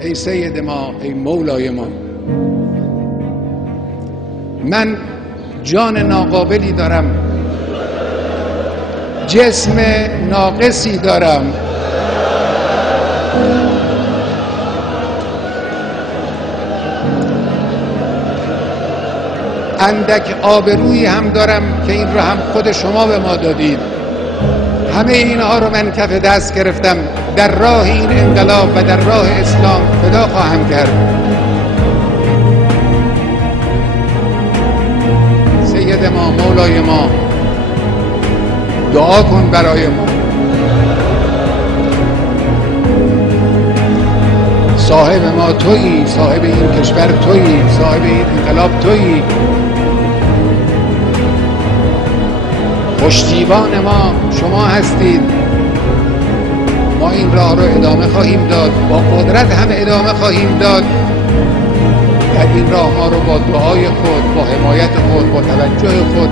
ای سید ما، ای مولای ما، من جان ناقابلی دارم، جسم ناقصی دارم، اندک آبرویی هم دارم که این را هم خود شما به ما دادید. همه اینها رو من کف دست گرفتم، در راه این انقلاب و در راه اسلام فدا خواهم کرد. سید ما، مولای ما، دعا کن برای ما. صاحب ما تویی، صاحب این کشور تویی، صاحب این انقلاب تویی. پشتیبان ما شما هستید. ما این راه رو ادامه خواهیم داد، با قدرت هم ادامه خواهیم داد. در این راه ها رو با دعای خود، با حمایت خود، با توجه خود